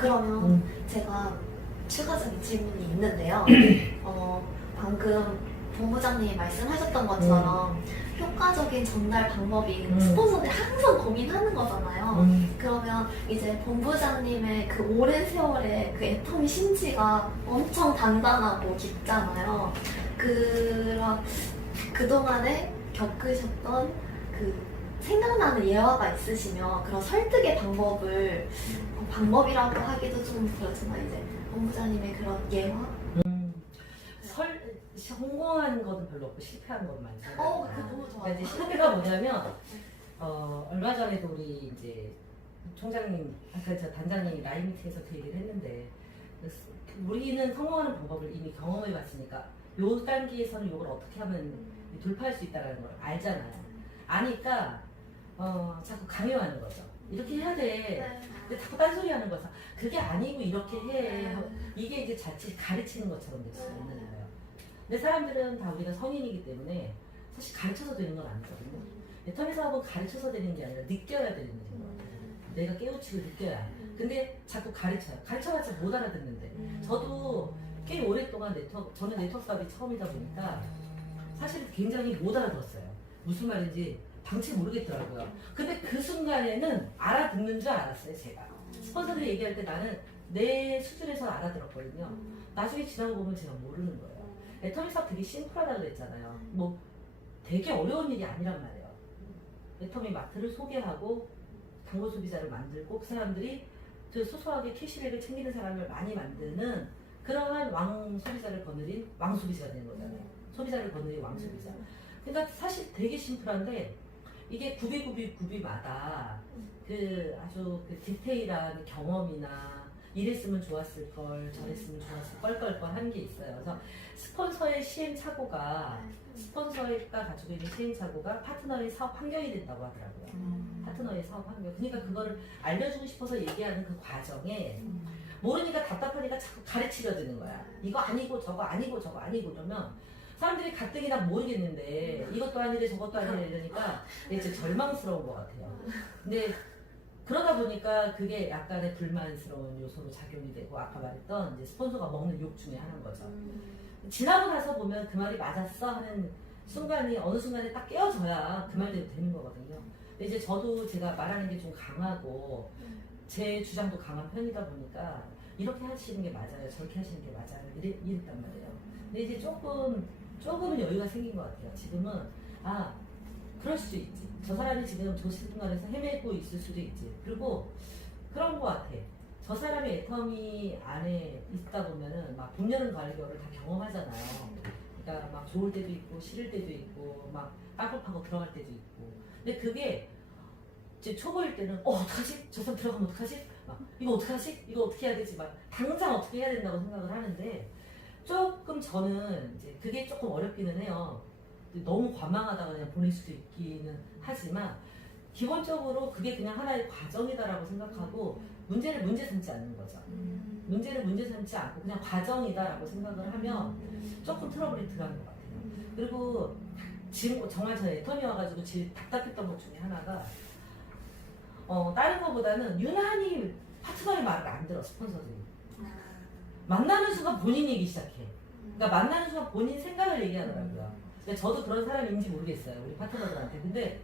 그러면 제가 추가적인 질문이 있는데요. 방금 본부장님이 말씀하셨던 것처럼 효과적인 전달 방법이 스폰서들이 항상 고민하는 거잖아요. 그러면 이제 본부장님의 그 오랜 세월의 그 애터미 심지가 엄청 단단하고 깊잖아요. 그동안에 겪으셨던 그 생각나는 예화가 있으시면 그런 설득의 방법이라고 하기도 좀 그렇지만 이제 본부장님의 그런 예화? 성공한 것은 별로 없고 실패한 것만 많잖아요. 그거 너무 좋아요. 그러니까 이제 실패가 뭐냐면 얼마 전에도 우리 이제 총장님, 아까 저 단장님이 라인 미팅에서 그 얘기를 했는데 우리는 성공하는 방법을 이미 경험해 봤으니까 요 단계에서는 이걸 어떻게 하면 돌파할 수 있다는 걸 알잖아요. 아니까 자꾸 강요하는 거죠. 이렇게 해야 돼. 근데 자꾸 딴소리 하는 거죠. 그게 아니고 이렇게 해. 이게 이제 자칫 가르치는 것처럼 될 수 있는 거예요. 근데 사람들은 다 우리가 성인이기 때문에 사실 가르쳐서 되는 건 아니거든요. 애터미 사업은 가르쳐서 되는 게 아니라 느껴야 되는 거예요. 내가 깨우치고 느껴야. 근데 자꾸 가르쳐요. 가르쳐봤자 못 알아듣는데. 저도 꽤 오랫동안 저는 네트워크 사업이 처음이다 보니까 사실 굉장히 못 알아들었어요. 무슨 말인지 방치 모르겠더라고요. 근데 그 순간에는 알아듣는 줄 알았어요, 제가. 스폰서들이 얘기할 때 나는 내 수준에서 알아들었거든요. 나중에 지나고 보면 제가 모르는 거예요. 애터미 사업 되게 심플하다고 그랬잖아요. 뭐 되게 어려운 일이 아니란 말이에요. 애터미 마트를 소개하고 단골 소비자를 만들고 그 사람들이 그 소소하게 캐시백을 챙기는 사람을 많이 만드는 그러한 왕 소비자를 거느린 왕 소비자가 되는 거잖아요. 소비자를 거느린 왕 소비자. 그러니까 사실 되게 심플한데 이게 구비마다 그 아주 그 디테일한 경험이나 이랬으면 좋았을 걸, 저랬으면 좋았을 걸, 껄껄껄 한 게 있어요. 그래서 스폰서가 가지고 있는 시행착오가 파트너의 사업 환경이 된다고 하더라고요. 파트너의 사업 환경. 그러니까 그거를 알려주고 싶어서 얘기하는 그 과정에 모르니까 답답하니까 자꾸 가르치려 드는 거야. 이거 아니고 저거 아니고 저거 아니고 그러면 사람들이 가뜩이나 모르겠는데 이것도 아니래 저것도 아니래 이러니까 이제 절망스러운 것 같아요. 근데 그러다 보니까 그게 약간의 불만스러운 요소로 작용이 되고 아까 말했던 이제 스폰서가 먹는 욕 중에 하나인 거죠. 지나고 나서 보면 그 말이 맞았어 하는 순간이 어느 순간에 딱 깨어져야 그 말대로 되는 거거든요. 근데 이제 저도 제가 말하는 게 좀 강하고 제 주장도 강한 편이다 보니까 이렇게 하시는 게 맞아요. 저렇게 하시는 게 맞아요. 이랬단 말이에요. 근데 이제 조금은 여유가 생긴 것 같아요. 지금은 그럴 수도 있지. 저 사람이 지금 저 순간에서 헤매고 있을 수도 있지. 그리고 그런 것 같아. 저 사람이 애터미 안에 있다 보면은 막 봄, 여름, 가을, 겨울을 다 경험하잖아요. 그러니까 막 좋을 때도 있고 싫을 때도 있고 막 깜빡하고 들어갈 때도 있고. 근데 그게 이제 초보일 때는 어떡하지? 저 사람 들어가면 어떡하지? 막 이거 어떡하지? 이거 어떻게 해야 되지? 막 당장 어떻게 해야 된다고 생각을 하는데 조금 저는 이제 그게 조금 어렵기는 해요. 너무 관망하다가 그냥 보낼 수도 있기는 하지만 기본적으로 그게 그냥 하나의 과정이다라고 생각하고 문제를 문제 삼지 않는 거죠. 문제를 문제 삼지 않고 그냥 과정이다라고 생각을 하면 조금 트러블이 덜한 것 같아요. 그리고 지금 정말 저 애터미 와가지고 제일 답답했던 것 중에 하나가 다른 것보다는 유난히 파트너의 말을 안 들어 스폰서들이. 만나는 순간 본인 얘기 시작해. 그러니까 만나는 순간 본인 생각을 얘기하더라고요. 그러니까 저도 그런 사람인지 모르겠어요. 우리 파트너들한테. 근데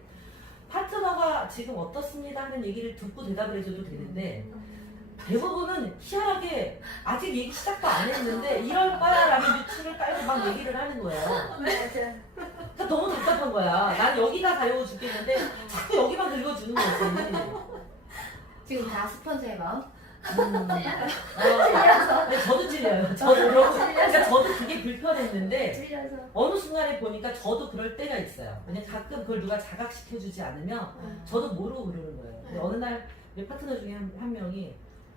파트너가 지금 어떻습니다 하는 얘기를 듣고 대답을 해줘도 되는데 대부분은 희한하게 아직 얘기 시작도 안 했는데 이럴 거야 라는 유추를 깔고 막 얘기를 하는 거예요. 그러니까 너무 답답한 거야. 난 여기가 가려워 죽겠는데 자꾸 여기만 긁어주는 거지. 지금 다 스폰서의 마음? 네, 저도 찔려요. 그러니까 저도 그게 불편했는데 찔려서. 어느 순간에 보니까 저도 그럴 때가 있어요. 왜냐면 가끔 그걸 누가 자각시켜주지 않으면 저도 모르고 그러는 거예요. 근데 어느 날 내 파트너 중에 한 명이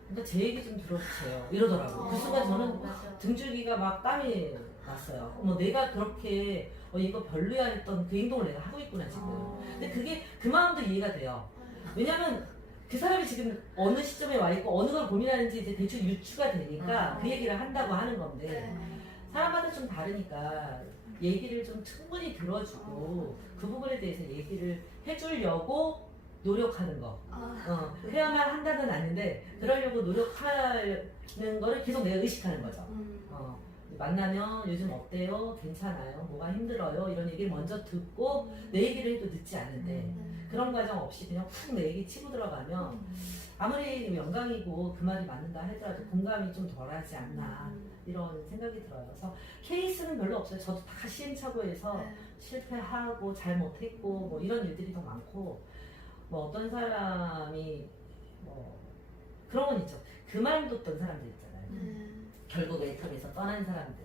그러니까 제 얘기 좀 들어주세요 이러더라고. 그 순간 저는 등줄기가 막 땀이 났어요. 내가 그렇게 이거 별로야 했던 그 행동을 내가 하고 있구나 지금. 근데 그게 그 마음도 이해가 돼요. 왜냐면 그 사람이 지금 어느 시점에 와 있고 어느 걸 고민하는지 이제 대충 유추가 되니까 그 얘기를 한다고 하는 건데 사람마다 좀 다르니까 얘기를 좀 충분히 들어주고 그 부분에 대해서 얘기를 해주려고 노력하는 거. 해야만 한다는 아닌데 그러려고 노력하는 거를 계속 내가 의식하는 거죠. 만나면 요즘 어때요? 괜찮아요? 뭐가 힘들어요? 이런 얘기를 먼저 듣고 내 얘기를 해도 듣지 않는데 그런 과정 없이 그냥 훅 내 얘기 치고 들어가면 아무리 영광이고 그 말이 맞는다 하더라도 공감이 좀 덜하지 않나 이런 생각이 들어요. 그래서 케이스는 별로 없어요. 저도 다 시행착오해서 실패하고 잘못했고 뭐 이런 일들이 더 많고 뭐 어떤 사람이 뭐 그런 건 있죠. 그만뒀던 사람들 있잖아요. 결국 애텀에서 떠난 사람들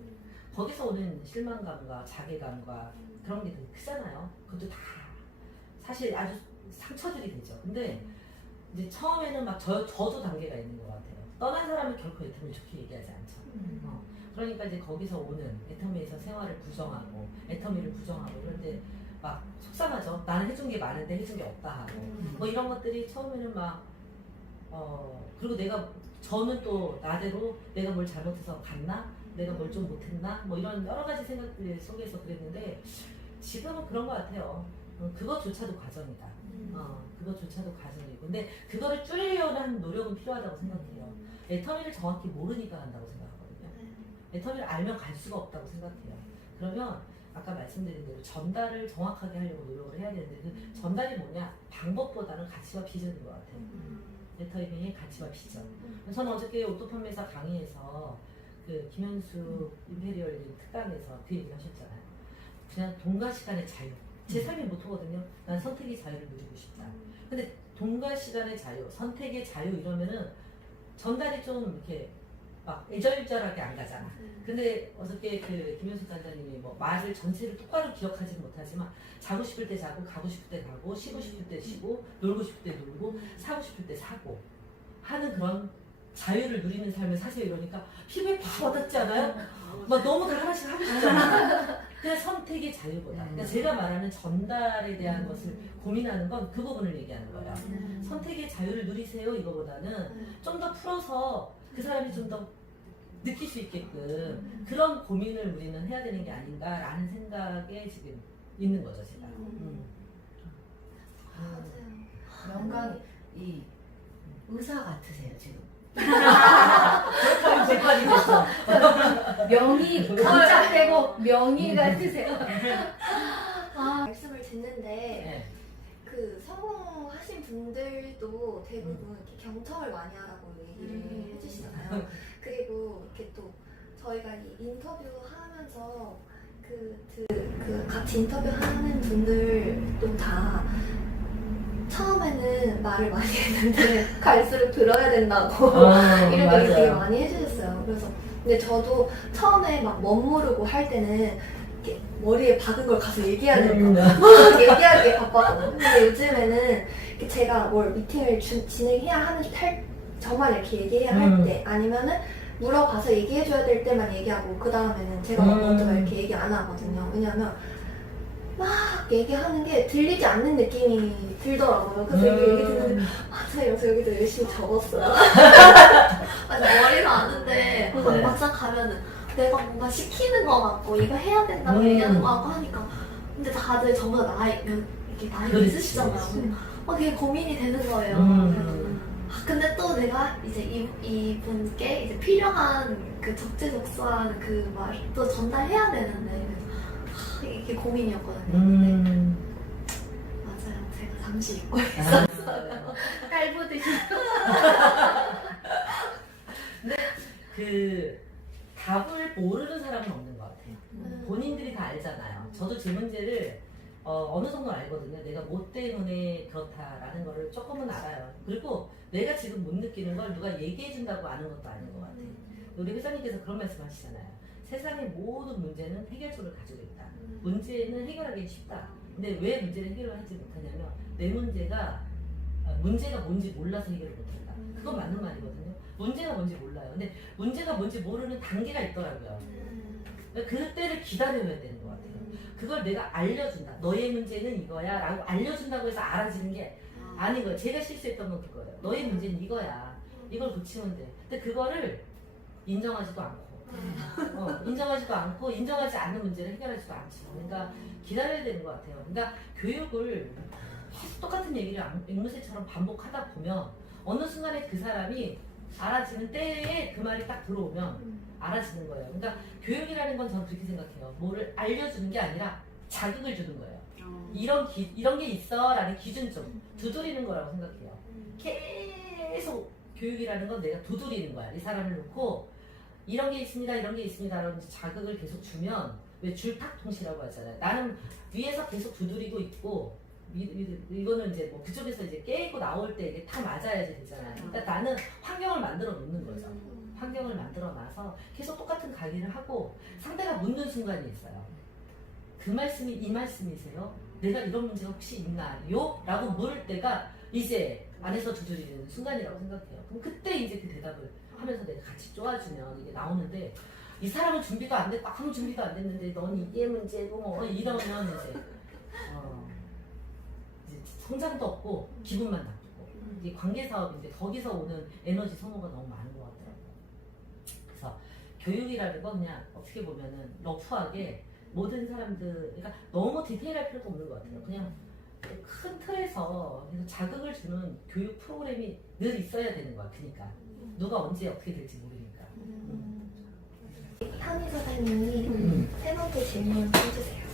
거기서 오는 실망감과 자괴감과 그런 게 되게 크잖아요. 그것도 다 사실 아주 상처들이 되죠. 근데 이제 처음에는 막 저도 단계가 있는 것 같아요. 떠난 사람은 결코 애텀을 좋게 얘기하지 않죠. 그러니까 이제 거기서 오는 애터미에서 생활을 부정하고 애터미를 부정하고 그런데 막 속상하죠. 나는 해준 게 많은데 해준 게 없다 하고 뭐 이런 것들이 처음에는 막 그리고 저는 또 나대로 내가 뭘 잘못해서 갔나? 내가 뭘 좀 못했나? 뭐 이런 여러 가지 생각들 속에서 그랬는데 지금은 그런 것 같아요. 그것조차도 과정이다. 그것조차도 과정이고 근데 그거를 줄이려는 하는 노력은 필요하다고 생각해요. 애터미를 정확히 모르니까 한다고 생각하거든요. 애터미를 알면 갈 수가 없다고 생각해요. 그러면 아까 말씀드린 대로 전달을 정확하게 하려고 노력을 해야 되는데 그 전달이 뭐냐? 방법보다는 가치와 비전인 것 같아요. 애터미의 가치와 비전. 저는 어저께 오토 판매사 강의에서 그 김현수 임페리얼님 특강에서 그 얘기 하셨잖아요. 그냥 돈과 시간의 자유. 제 삶의 모토거든요. 난 선택의 자유를 누리고 싶다. 근데 돈과 시간의 자유, 선택의 자유 이러면은 전달이 좀 이렇게 막 애절절하게 안 가잖아. 근데 어저께 그 김현수 단장님이 뭐 말을 전체를 똑바로 기억하지는 못하지만 자고 싶을 때 자고, 가고 싶을 때 가고, 쉬고 싶을 때 쉬고, 놀고 싶을 때 놀고, 사고 싶을 때 사고 하는 그런 자유를 누리는 삶을 사세요 이러니까 피부에 팍 와닿지 않아요? 막 너무 다 하나씩 하고 싶잖아요. 그냥 선택의 자유보다. 그러니까 제가 말하는 전달에 대한 것을 고민하는 건 그 부분을 얘기하는 거예요. 선택의 자유를 누리세요 이거보다는 좀 더 풀어서 그 사람이 좀 더 느낄 수 있게끔 그런 고민을 우리는 해야 되는 게 아닌가라는 생각에 지금 있는 거죠, 제가. 영광이 이 의사 같으세요 지금. 그렇다면 백발이 됐어. 명의 깜짝대고 명의 같으세요. 말씀을 듣는데 네. 그 성공하신 분들도 대부분 이렇게 경청을 많이 하라고 얘기를 해주시잖아요. 그리고 이렇게 또 저희가 이 인터뷰 하면서 그 같이 인터뷰하는 분들도 다 처음에는 말을 많이 했는데 갈수록 들어야 된다고 이런 얘기 되게 많이 해주셨어요. 그래서 근데 저도 처음에 막 멋모르고 할 때는 이렇게 머리에 박은 걸 가서 얘기해야 되니까 막 얘기하기에 바빴거든요. 근데 요즘에는 이렇게 제가 뭘 미팅을 진행해야 하는 저만 이렇게 얘기해야 할 때 아니면은 물어봐서 얘기해줘야 될 때만 얘기하고 그 다음에는 제가 먼저 이렇게 얘기 안 하거든요. 왜냐면 막 얘기하는 게 들리지 않는 느낌이 들더라고요. 그래서 얘기 듣는데 맞아 이러면서 여기도 열심히 적었어요. 맞아 머리로 아는데 막상 가면은 내가 뭔가 시키는 거 같고 이거 해야 된다고 얘기하는 거 같고 하니까 근데 다들 저보다 이렇게 나이 있으시잖아요. 그게 고민이 되는 거예요. 근데 또 내가 이제 이분께 이제 필요한 그 적재적소한 그 말도 전달해야 되는데 이게 고민이었거든요. 근데 맞아요. 제가 잠시 잊고 있었어요. 깔보듯이. 근데 그 답을 모르는 사람은 없는 것 같아요. 본인들이 다 알잖아요. 저도 제 문제를 어느 정도 알거든요. 내가 뭐 때문에 그렇다라는 거를 조금은 알아요. 그리고 내가 지금 못 느끼는 걸 누가 얘기해준다고 아는 것도 아닌 것 같아요. 우리 회장님께서 그런 말씀 하시잖아요. 세상의 모든 문제는 해결책을 가지고 있다. 문제는 해결하기 쉽다. 근데 왜 문제를 해결하지 못하냐면 내 문제가 뭔지 몰라서 해결을 못한다. 그건 맞는 말이거든요. 문제가 뭔지 몰라요. 근데 문제가 뭔지 모르는 단계가 있더라고요. 그때를 기다려야 되는 것 같아요. 그걸 내가 알려준다. 너의 문제는 이거야 라고 알려준다고 해서 알아지는 게 아닌 거예요. 제가 실수했던 건 그거예요. 너의 문제는 이거야. 이걸 고치면 돼. 근데 그거를 인정하지도 않고 인정하지도 않고 인정하지 않는 문제를 해결하지도 않죠. 그러니까 기다려야 되는 것 같아요. 그러니까 교육을 똑같은 똑같은 얘기를 앵무새처럼 반복하다 보면 어느 순간에 그 사람이 알아지는 때에 그 말이 딱 들어오면 알아지는 거예요. 그러니까 교육이라는 건 저는 그렇게 생각해요. 뭐를 알려주는 게 아니라 자극을 주는 거예요. 이런 게 있어라는 기준 좀 두드리는 거라고 생각해요. 계속 교육이라는 건 내가 두드리는 거야. 이 사람을 놓고 이런 게 있습니다, 이런 게 있습니다 라는 자극을 계속 주면 왜 줄탁통시라고 하잖아요. 나는 위에서 계속 두드리고 있고 이거는 이제 뭐 그쪽에서 이제 깨고 나올 때 이게 다 맞아야지 되잖아요. 그러니까 나는 환경을 만들어 놓는 거죠. 환경을 만들어 놔서 계속 똑같은 강의를 하고 상대가 묻는 순간이 있어요. 그 말씀이 이 말씀이세요? 내가 이런 문제가 혹시 있나요? 라고 물을 때가 이제 안에서 두드리는 순간이라고 생각해요. 그럼 그때 이제 그 대답을 하면서 내가 같이 쪼아주면 이게 나오는데 이 사람은 준비가 안 됐고 아무 준비도 안 됐는데 넌 이게 문제고 뭐 이러면 이제 성장도 없고 기분만 나쁘고 이게 관계 사업인데 거기서 오는 에너지 소모가 너무 많은 것 같더라고요. 그래서 교육이라는 건 그냥 어떻게 보면은 러프하게 모든 사람들, 그러니까 너무 디테일할 필요도 없는 것 같아요. 그냥 큰 틀에서 자극을 주는 교육 프로그램이 늘 있어야 되는 거야. 그러니까 누가 언제 어떻게 될지 모르니까. 한희 사장님이 세 번째 질문 해주세요.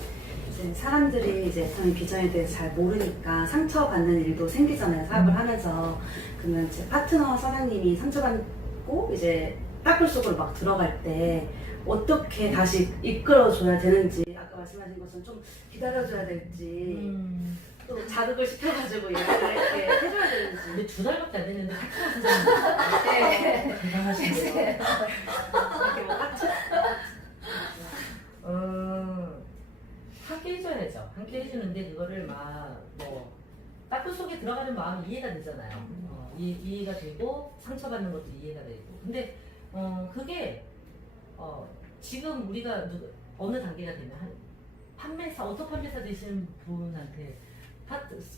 이제 사람들이 이제 저희 비전에 대해서 잘 모르니까 상처받는 일도 생기잖아요. 사업을 하면서. 그러면 이제 파트너 사장님이 상처받고 이제 따끌 속으로 막 들어갈 때 어떻게 다시 이끌어줘야 되는지, 아까 말씀하신 것처럼 좀 기다려줘야 될지, 또 자극을 시켜가지고 얘기를 이렇게 해줘야 되는지. 근데 2달밖에 안 됐는데 파트너 사장님 대단하시네요. 이렇게 뭐 하트? 함께 해줘야죠. 함께 해주는데 그거를 막 뭐 따뜻 속에 들어가는 마음이 이해가 되잖아요. 이해가 되고 상처받는 것도 이해가 되고. 근데 그게 지금 우리가 어느 단계가 되면 판매사, 오토 판매사 되시는 분한테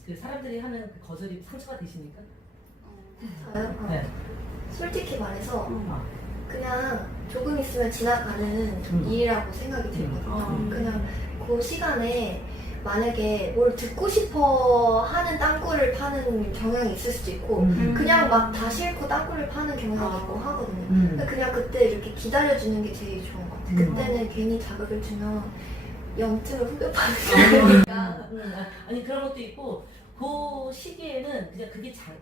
그 사람들이 하는 그 거절이 상처가 되십니까? 저요? 네. 솔직히 말해서 그냥 조금 있으면 지나가는 일이라고 생각이 들거든요. 그냥 그 시간에 만약에 뭘 듣고 싶어 하는 땅굴을 파는 경향이 있을 수도 있고 그냥 막 다 싫고 땅굴을 파는 경향이 있고 하거든요. 그냥 그때 이렇게 기다려주는 게 제일 좋은 것 같아요. 그때는 괜히 자극을 주면 염증을 후벼파는 거니까. 아니 그런 것도 있고 그 시기에는 그냥 그게 다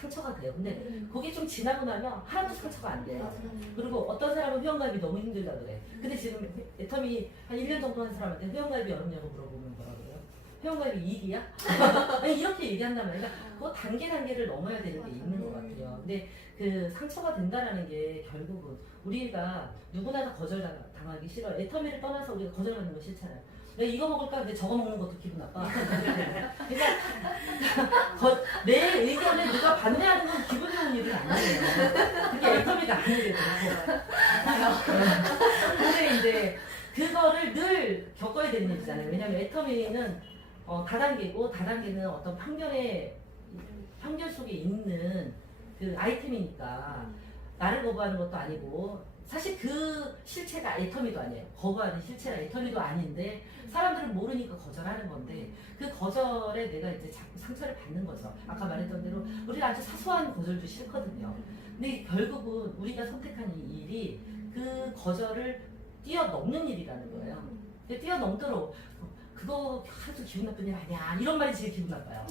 상처가 돼요. 근데 그게 좀 지나고 나면 하나도 상처가 안 돼요. 그리고 어떤 사람은 회원가입이 너무 힘들다 그래. 근데 지금 애텀이 한 1년 정도 한 사람한테 회원가입이 어렵냐고 물어보면 뭐라 그래요? 회원가입이 일이야? 아니, 이렇게 얘기한단 말이야. 그 단계를 넘어야 되는 게 있는 것 같아요. 근데 그 상처가 된다라는 게 결국은 우리가 누구나 다 거절당하기 싫어. 애터미를 떠나서 우리가 거절받는 거 싫잖아요. 내가 이거 먹을까? 근데 저거 먹는 것도 기분 나빠. 그러니까 내 의견에 누가 반대하는 건 기분 좋은 일은 아니에요. 그게 애터미가 아니게 되고. 근데 이제 그거를 늘 겪어야 되는 일이잖아요. 왜냐면 애터미는 다단계고 다단계는 어떤 편견 속에 있는 그 아이템이니까 나를 거부하는 것도 아니고 사실 그 실체가 애터미도 아니에요. 거부하는 실체가 애터미도 아닌데 사람들은 모르니까 거절하는 건데 그 거절에 내가 이제 자꾸 상처를 받는 거죠. 아까 말했던 대로 우리는 아주 사소한 거절도 싫거든요. 근데 결국은 우리가 선택한 이 일이 그 거절을 뛰어넘는 일이라는 거예요. 뛰어넘도록 그거 하도 기분 나쁜 일 아니야 이런 말이 제일 기분 나빠요.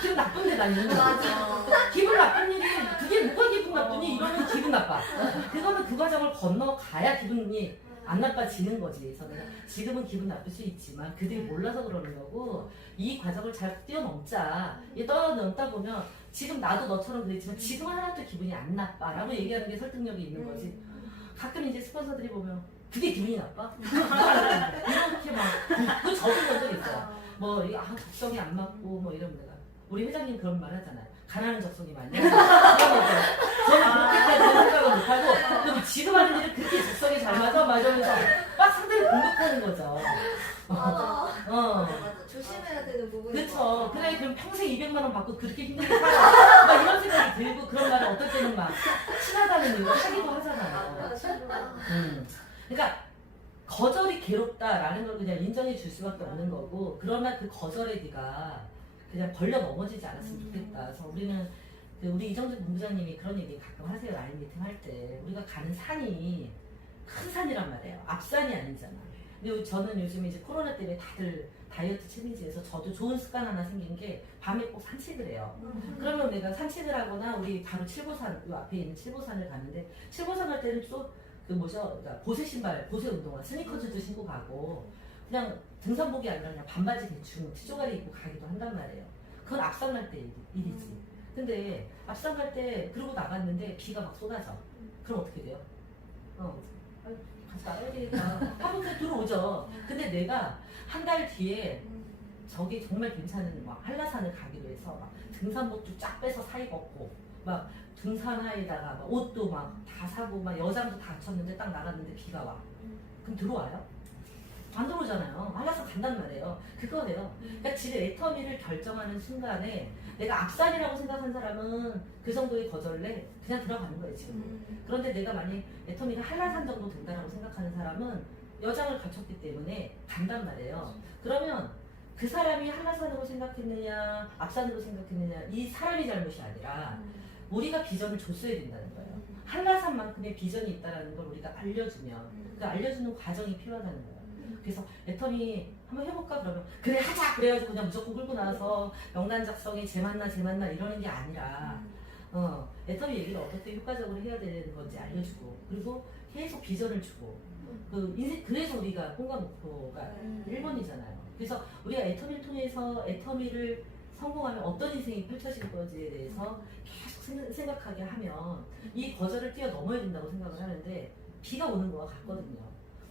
기분 나쁜데 난 이런 거 맞아. 기분 나쁜 일이 그게 뭐가 기분 나쁘니 이러면 기분 나빠. 그거는 그 과정을 건너가야 기분이 안 나빠지는 거지. 그래서 내가 지금은 기분 나쁠 수 있지만 그들이 몰라서 그러는 거고 이 과정을 잘 뛰어넘자. 이 뛰어넘다 보면 지금 나도 너처럼 그랬지만 지금은 하나도 기분이 안 나빠라고 얘기하는 게 설득력이 있는 거지. 가끔 이제 스폰서들이 보면 그게 기분이 나빠? 이렇게 막 그 적은 적 있어요. 뭐 적성이 안 맞고 뭐 이러면 내가 우리 회장님 그런 말 하잖아요. 가난한 적성이 맞냐? 저는 그렇게까지 생각을 못하고 그럼 지금 하는 일은 그렇게 적성이 잘 맞아? 막 이러면서 막 상대를 공격하는 거죠. 맞아. 조심해야 되는 부분이 그렇죠. 그래 그럼 평생 200만 원 받고 그렇게 힘들게 살아. 막 이런 생각이 들고 그런 말을 어떨 때는 막 친하다는 이유로 하기도 하잖아요. 그러니까 거절이 괴롭다라는 걸 그냥 인정해 줄 수밖에 없는 거고 그러나 그 거절에 네가 그냥 걸려 넘어지지 않았으면 좋겠다. 그래서 우리는 우리 이정재 본부장님이 그런 얘기 가끔 하세요. 라인 미팅 할 때 우리가 가는 산이 큰 산이란 말이에요. 앞산이 아니잖아. 근데 저는 요즘 이제 코로나 때문에 다들 다이어트 챌린지에서 저도 좋은 습관 하나 생긴 게 밤에 꼭 산책을 해요. 그러면 내가 산책을 하거나 우리 바로 칠보산 요 앞에 있는 칠보산을 가는데 칠보산 갈 때는 또 그 뭐죠? 그러니까 보세 신발, 보세 운동화, 스니커즈도 신고 가고 그냥 등산복이 아니라 그냥 반바지 대충 티조가리 입고 가기도 한단 말이에요. 그건 앞산 갈 때 일이지. 근데 앞산 갈 때 그러고 나갔는데 비가 막 쏟아져. 그럼 어떻게 돼요? 같이 나가야 되니까 하루에 들어오죠. 근데 내가 한 달 뒤에 저기 정말 괜찮은 막 한라산을 가기로 해서 막 등산복도 쫙 빼서 사 입었고 막 등산화에다가 막 옷도 막 다 사고 막 여장도 다 갖췄는데 딱 나갔는데 비가 와. 그럼 들어와요? 안 들어오잖아요. 한라산 간단 말이에요. 그거네요. 그러니까 지금 애터미를 결정하는 순간에 내가 앞산이라고 생각한 사람은 그 정도의 거절래 그냥 들어가는 거예요 지금. 그런데 내가 만약 애터미가 한라산 정도 된다라고 생각하는 사람은 여장을 갖췄기 때문에 간단 말이에요. 그러면 그 사람이 한라산으로 생각했느냐 앞산으로 생각했느냐 이 사람이 잘못이 아니라 우리가 비전을 줬어야 된다는 거예요. 한라산만큼의 비전이 있다는 걸 우리가 알려주면 그 알려주는 과정이 필요하다는 거예요. 그래서 애터미 한번 해볼까 그러면 그래 하자 그래가지고 그냥 무조건 끌고 나와서 명단 작성에 쟤 만나 이러는 게 아니라 애터미 얘기를 어떻게 효과적으로 해야 되는 건지 알려주고 그리고 계속 비전을 주고 그 인생 그래서 우리가 홍과 목표가 1번이잖아요. 그래서 우리가 애터미를 통해서 애터미를 성공하면 어떤 인생이 펼쳐질 건지에 대해서 계속 생각하게 하면 이 거절을 뛰어넘어야 된다고 생각을 하는데 비가 오는 거와 같거든요.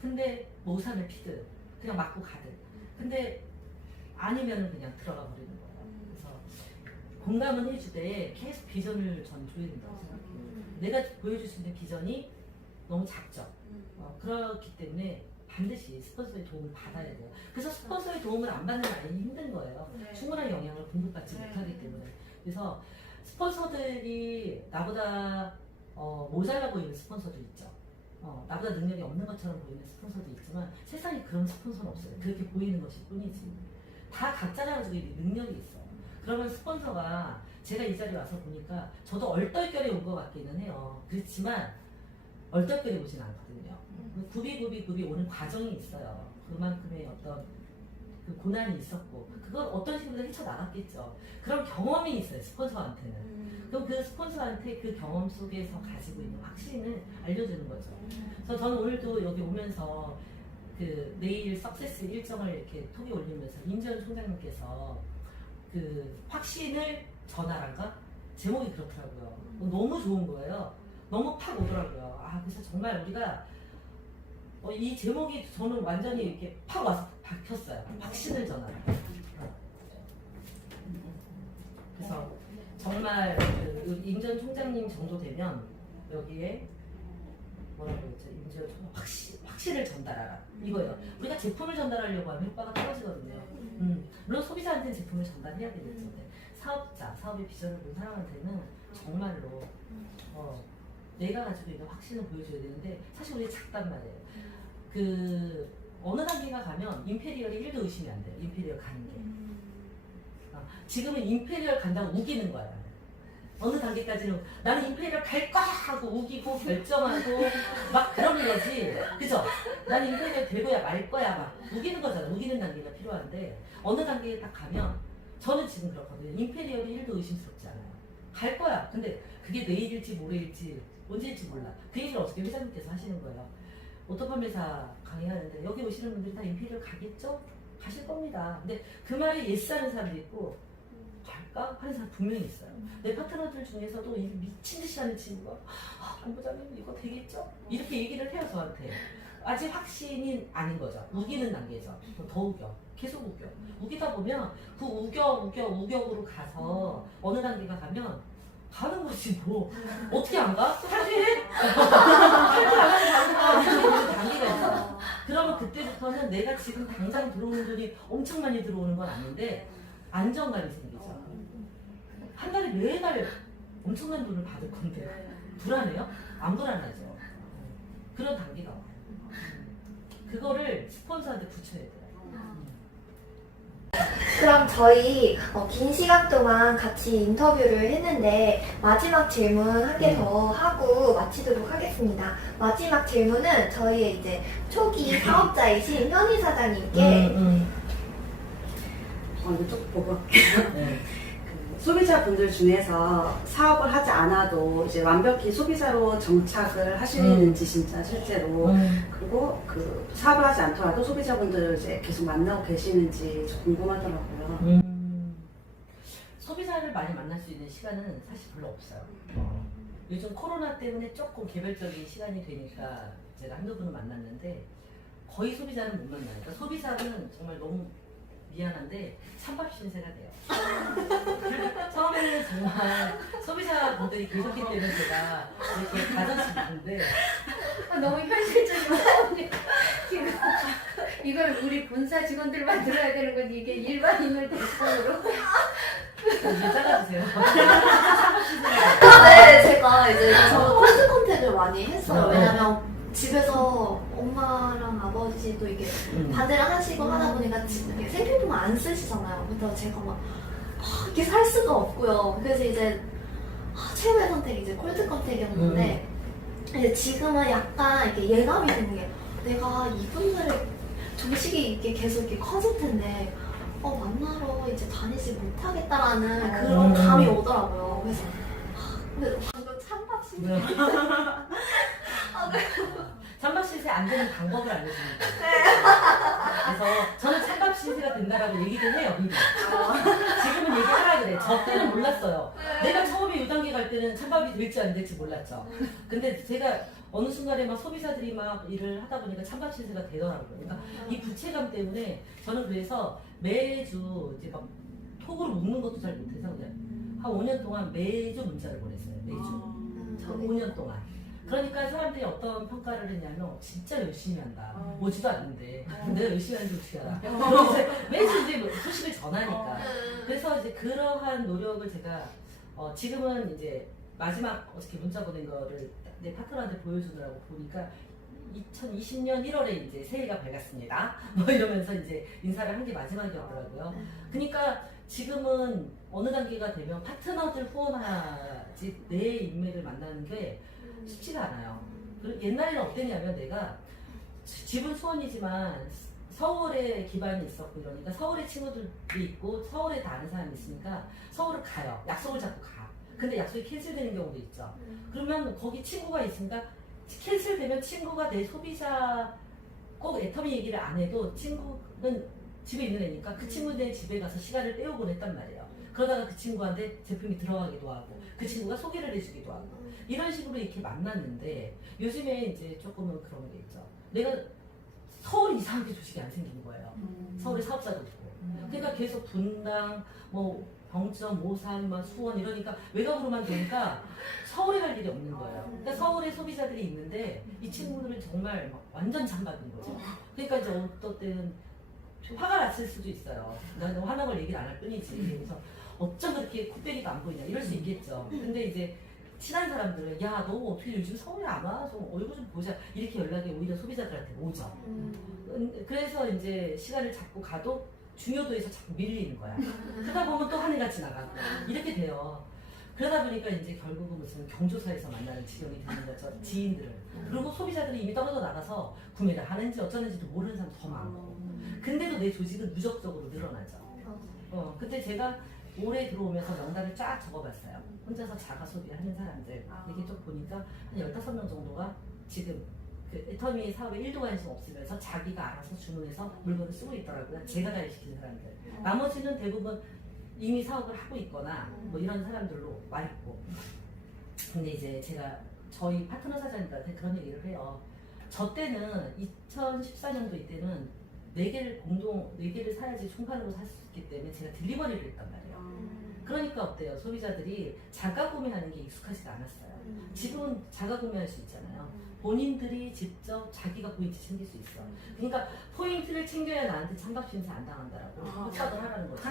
근데 뭐 우산을 피든 그냥 맞고 가든 근데 아니면 그냥 들어가 버리는 거예요. 그래서 공감은 해주되 계속 비전을 전 줘야 된다고 생각해요. 내가 보여줄 수 있는 비전이 너무 작죠. 그렇기 때문에 반드시 스폰서의 도움을 받아야 돼요. 그래서 스폰서의 도움을 안 받는 라인이 힘든 거예요. 충분한 영향을 공급받지 못하기 때문에. 그래서 스폰서들이 나보다 모자라 보이는 스폰서도 있죠. 나보다 능력이 없는 것처럼 보이는 스폰서도 있지만 세상에 그런 스폰서는 없어요. 그렇게 보이는 것일 뿐이지. 다 각자가 가지고 능력이 있어요. 그러면 스폰서가 제가 이 자리에 와서 보니까 저도 얼떨결에 온 것 같기는 해요. 그렇지만 얼떨결에 오진 않거든요. 굽이 오는 과정이 있어요. 그만큼의 어떤 그 고난이 있었고 그건 어떤 식으로 헤쳐나갔겠죠. 그런 경험이 있어요. 스폰서한테는. 그럼 그 스폰서한테 그 경험 속에서 가지고 있는 확신을 알려주는 거죠. 그래서 저는 오늘도 여기 오면서 그 내일 석세스 일정을 이렇게 톡에 올리면서 임재현 총장님께서 그 확신을 전하란가? 제목이 그렇더라고요. 너무 좋은 거예요. 너무 팍 오더라고요. 그래서 정말 우리가 이 제목이 저는 완전히 이렇게 팍 와서 박혔어요. 확신을 전하라. 그래서 정말 그 임전 총장님 정도 되면 여기에 뭐라고 했죠? 임전 총장 확신을 전달하라 이거예요. 우리가 제품을 전달하려고 하면 효과가 떨어지거든요. 물론 소비자한테는 제품을 전달해야 되겠죠. 근데 사업의 비전을 본 사람한테는 정말로 내가 가지고 있는 확신을 보여줘야 되는데 사실 우리가 작단 말이에요. 그 어느 단계가 가면 임페리얼이 1도 의심이 안 돼요. 임페리얼 가는 게. 지금은 임페리얼 간다고 우기는 거야. 어느 단계까지는 나는 임페리얼 갈 거야 하고 우기고 결정하고 막 그러는 거지. 그죠? 난 임페리얼 될 거야 말 거야 막 우기는 거잖아. 우기는 단계가 필요한데 어느 단계에 딱 가면 저는 지금 그렇거든요. 임페리얼이 1도 의심스럽지 않아요. 갈 거야. 근데 그게 내일일지 모레일지 언제일지 몰라. 그 얘기를 어떻게 회장님께서 하시는 거예요. 오토판매사 강의하는데 여기 오시는 분들이 다 임페리얼 가겠죠? 가실 겁니다. 근데 그 말에 예스 하는 사람도 있고 갈까? 하는 사람 분명히 있어요. 내 파트너들 중에서도 미친 듯이 하는 친구가 본부장님 이거 되겠죠? 이렇게 얘기를 해요 저한테. 아직 확신이 아닌 거죠. 우기는 단계죠. 더 우겨. 계속 우겨. 우기다 보면 그 우격으로 가서 어느 단계가 가면 가는 거지 뭐. 어떻게 안 가? 할게 할게 안 하는 단계가 있어. 그러면 그때부터는 내가 지금 당장 들어오는 돈이 엄청 많이 들어오는 건 아닌데 안정감이 생기죠. 한 달에 매달 엄청난 돈을 받을 건데 불안해요? 안 불안하죠. 그런 단계가 와요. 그거를 스폰서한테 붙여야 돼요. 그럼 저희 긴 시간 동안 같이 인터뷰를 했는데 마지막 질문 한 개 더 하고 마치도록 하겠습니다. 마지막 질문은 저희의 이제 초기 사업자이신 현희 사장님께 이거 쭉 보고 네. 그 소비자분들 중에서 사업을 하지 않아도 이제 완벽히 소비자로 정착을 하시는지 진짜 실제로 그리고 그 사업을 하지 않더라도 소비자분들을 이제 계속 만나고 계시는지 좀 궁금하더라고요. 소비자를 많이 만날 수 있는 시간은 사실 별로 없어요. 요즘 코로나 때문에 조금 개별적인 시간이 되니까 제가 한두 분을 만났는데 거의 소비자는 못 만나요. 그러니까 소비자는 정말 너무 미안한데 찬밥 신세가 돼요. 처음에는 정말 소비자분들이 계셨기 때문에 제가 이렇게 가졌었는데 너무 현실적인 사업이 지금 이걸 우리 본사 직원들만 들어야 되는 건 이게 일반인을 대상으로 이제 잘라주세요. 네, 제가 이제 저 콘트 컨택을 많이 했어요. 왜냐면 집에서 엄마랑 아버지도 이게 반대를 하시고 하다 보니까 이게 생필품 안 쓰시잖아요. 그래서 제가 막 이렇게 살 수가 없고요. 그래서 이제 최후의 선택이 이제 콜드 컨택이었는데 이제 지금은 약간 이렇게 예감이 드는 게 내가 이분들의 조식이 이렇게 계속 이렇게 커질 텐데 만나러 이제 다니지 못하겠다라는 그런 감이 오더라고요. 그래서 근데 방금 찬밥 씨 찬밥 신세 안 되는 방법을 알려줍니다. 그래서 저는 찬밥 신세가 된다라고 얘기를 해요. 미리. 지금은 얘기하라 그래. 저 때는 몰랐어요. 내가 처음에 요단계 갈 때는 찬밥이 될지 안 될지 몰랐죠. 근데 제가 어느 순간에 막 소비자들이 막 일을 하다 보니까 찬밥 신세가 되더라고요. 그러니까 이 부채감 때문에 저는 그래서 매주 이제 막 톡으로 묵는 것도 잘 못해서 그냥 한 5년 동안 매주 문자를 보냈어요. 매주. 5년 동안. 그러니까 사람들이 어떤 평가를 했냐면 진짜 열심히 한다. 오지도 않는데 내가 열심히 하는지 어떻게 알아. 매주 이제 소식을 전하니까. 그래서 이제 그러한 노력을 제가 지금은 이제 마지막 어저께 문자 보낸 거를 내 파트너한테 보여주느라고 보니까 2020년 1월에 이제 새해가 밝았습니다. 뭐 이러면서 이제 인사를 한 게 마지막이었더라고요. 그러니까 지금은 어느 단계가 되면 파트너들 후원하지 내 인맥을 만나는 게 쉽지가 않아요. 옛날에는 어땠냐면 내가 집은 수원이지만 서울에 기반이 있었고 이러니까 서울에 친구들이 있고 서울에 다 아는 사람이 있으니까 서울을 가요. 약속을 잡고 가. 근데 약속이 캔슬되는 경우도 있죠. 그러면 거기 친구가 있으니까 캔슬되면 친구가 내 소비자 꼭 애터미 얘기를 안 해도 친구는 집에 있는 애니까 그 친구네 집에 가서 시간을 때우곤 했단 말이에요. 그러다가 그 친구한테 제품이 들어가기도 하고 그 친구가 소개를 해주기도 하고 이런 식으로 이렇게 만났는데 요즘에 이제 조금은 그런 게 있죠. 내가 서울에 이상하게 조식이 안 생기는 거예요. 서울에 사업자도 있고. 그러니까 계속 분당, 뭐 병점, 오산, 수원 이러니까 외곽으로만 되니까 서울에 갈 일이 없는 거예요. 그러니까 서울에 소비자들이 있는데 이 친구들은 정말 막 완전 찬밥인 거죠. 그러니까 이제 어떤 때는 화가 났을 수도 있어요. 나는 화난 걸 얘기를 안 할 뿐이지. 그래서 어쩜 그렇게 코빼기가 안 보이냐 이럴 수 있겠죠. 근데 이제 친한 사람들은 야 너 어떻게 요즘 서울에 안 와? 좀 얼굴 좀 보자 이렇게 연락이 오히려 소비자들한테 오죠. 그래서 이제 시간을 잡고 가도 중요도에서 자꾸 밀리는 거야. 그러다 보면 또 한 해가 지나가고 이렇게 돼요. 그러다 보니까 이제 결국은 무슨 경조사에서 만나는 지경이 되는 거죠. 지인들을. 그리고 소비자들이 이미 떨어져 나가서 구매를 하는지 어쩌는지도 모르는 사람 더 많고. 근데도 내 조직은 누적적으로 늘어나죠. 그때 제가 올해 들어오면서 명단을 쫙 적어봤어요. 혼자서 자가 소비하는 사람들 이렇게 쭉 보니까 한 15명 정도가 지금 그 애터미 사업에 1도 관심 없으면서 자기가 알아서 주문해서 물건을 쓰고 있더라고요. 제가 가입시킨 사람들. 나머지는 대부분 이미 사업을 하고 있거나 뭐 이런 사람들로 와 있고. 근데 이제 제가 저희 파트너 사장님들한테 그런 얘기를 해요. 저 때는 2014년도 이때는 4개를 사야지 총판으로 살 수 있기 때문에 제가 딜리버리를 했단 말이에요. 그러니까 어때요? 소비자들이 자가 구매하는 게 익숙하지가 않았어요. 지금은 자가 구매할 수 있잖아요. 본인들이 직접 자기가 포인트 챙길 수 있어. 그러니까 포인트를 챙겨야 나한테 찬밥 신세 안 당한다라고 협박을 하라는 거죠.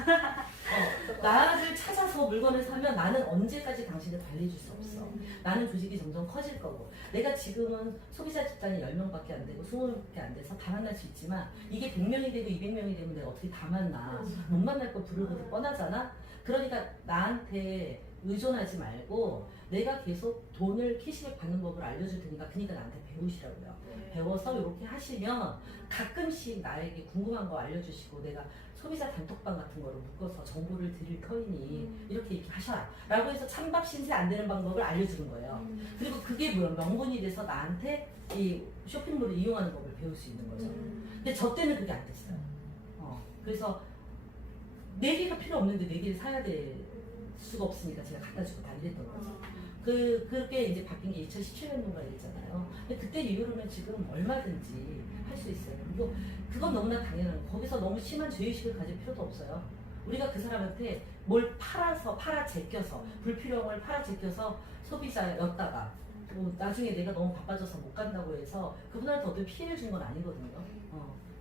나를 찾아서 물건을 사면 나는 언제까지 당신을 관리해 줄 수 없어. 나는 조직이 점점 커질 거고, 내가 지금은 소비자 집단이 10명밖에 안 되고 20명밖에 안 돼서 다 만날 수 있지만 이게 100명이 되고 200명이 되면 내가 어떻게 다 만나. 못 만날 거 부르고도 뻔하잖아. 그러니까 나한테 의존하지 말고 내가 계속 돈을 캐시백 받는 법을 알려줄 테니까 그러니까 나한테 배우시라고요. 배워서 이렇게 하시면 가끔씩 나에게 궁금한 거 알려주시고 내가 소비자 단톡방 같은 거를 묶어서 정보를 드릴 터이니 이렇게 하셔라 라고 해서 찬밥 신세 안 되는 방법을 알려주는 거예요. 그리고 그게 뭐야, 명분이 돼서 나한테 이 쇼핑몰을 이용하는 법을 배울 수 있는 거죠. 근데 저 때는 그게 안 됐어요. 그래서 4개가 필요 없는데 4개를 사야 될 수가 없으니까 제가 갖다 주고 다 이랬던 거죠. 그게 이제 바뀐 게 2017년도가 됐잖아요. 근데 그때 이후로는 지금 얼마든지 할 수 있어요. 그리고 그건 너무나 당연한 거. 거기서 너무 심한 죄의식을 가질 필요도 없어요. 우리가 그 사람한테 뭘 팔아 제껴서 불필요한 걸 팔아 제껴서 소비자였다가 또 나중에 내가 너무 바빠져서 못 간다고 해서 그분한테 어떤 피해를 준 건 아니거든요.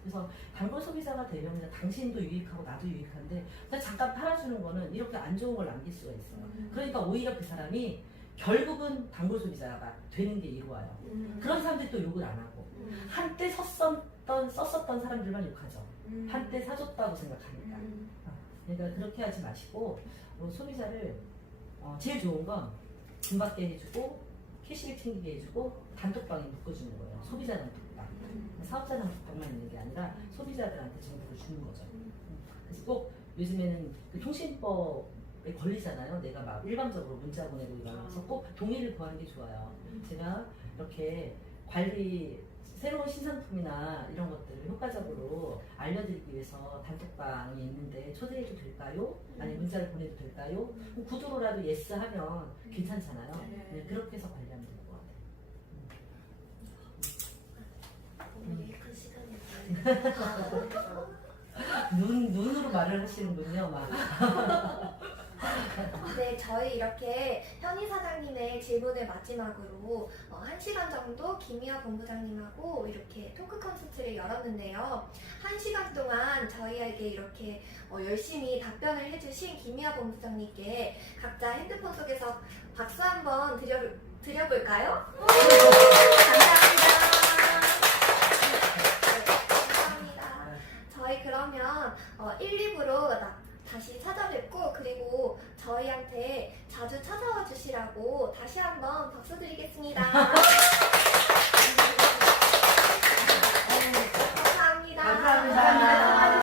그래서 단골 소비자가 되면 그냥 당신도 유익하고 나도 유익한데 그냥 잠깐 팔아주는 거는 이렇게 안 좋은 걸 남길 수가 있어요. 그러니까 오히려 그 사람이 결국은 단골 소비자가 되는 게 이루어요. 그런 사람들이 또 욕을 안 하고 한때 썼었던 사람들만 욕하죠. 한때 사줬다고 생각하니까. 그러니까 그렇게 하지 마시고 소비자를 제일 좋은 건 돈 받게 해주고 캐시백 챙기게 해주고 단톡방에 묶어주는 거예요. 소비자 단톡방. 사업자 단톡방만 있는 게 아니라 소비자들한테 정보를 주는 거죠. 그래서 꼭 요즘에는 그 통신법에 걸리잖아요. 내가 막 일방적으로 문자 보내고 이러면서 꼭 동의를 구하는 게 좋아요. 제가 이렇게 관리 새로운 신상품이나 이런 것들을 효과적으로 알려드리기 위해서 단톡방이 있는데 초대해도 될까요? 아니 문자를 보내도 될까요? 구두로라도 예스 하면 괜찮잖아요. 네, 그렇게 해서 관리하면 될 것 같아요. 오늘 유익한 시간이었어요. 눈으로 말을 하시는군요, 막. 네, 저희 이렇게 현희 사장님의 질문을 마지막으로 1시간 정도 김희아 본부장님하고 이렇게 토크 콘서트를 열었는데요. 1시간 동안 저희에게 이렇게 열심히 답변을 해주신 김희아 본부장님께 각자 핸드폰 속에서 박수 한번 드려볼까요? 감사합니다. 감사합니다. 저희 그러면 1, 2부로 다시 찾아뵙고 그리고 저희한테 자주 찾아와 주시라고 다시 한번 박수 드리겠습니다.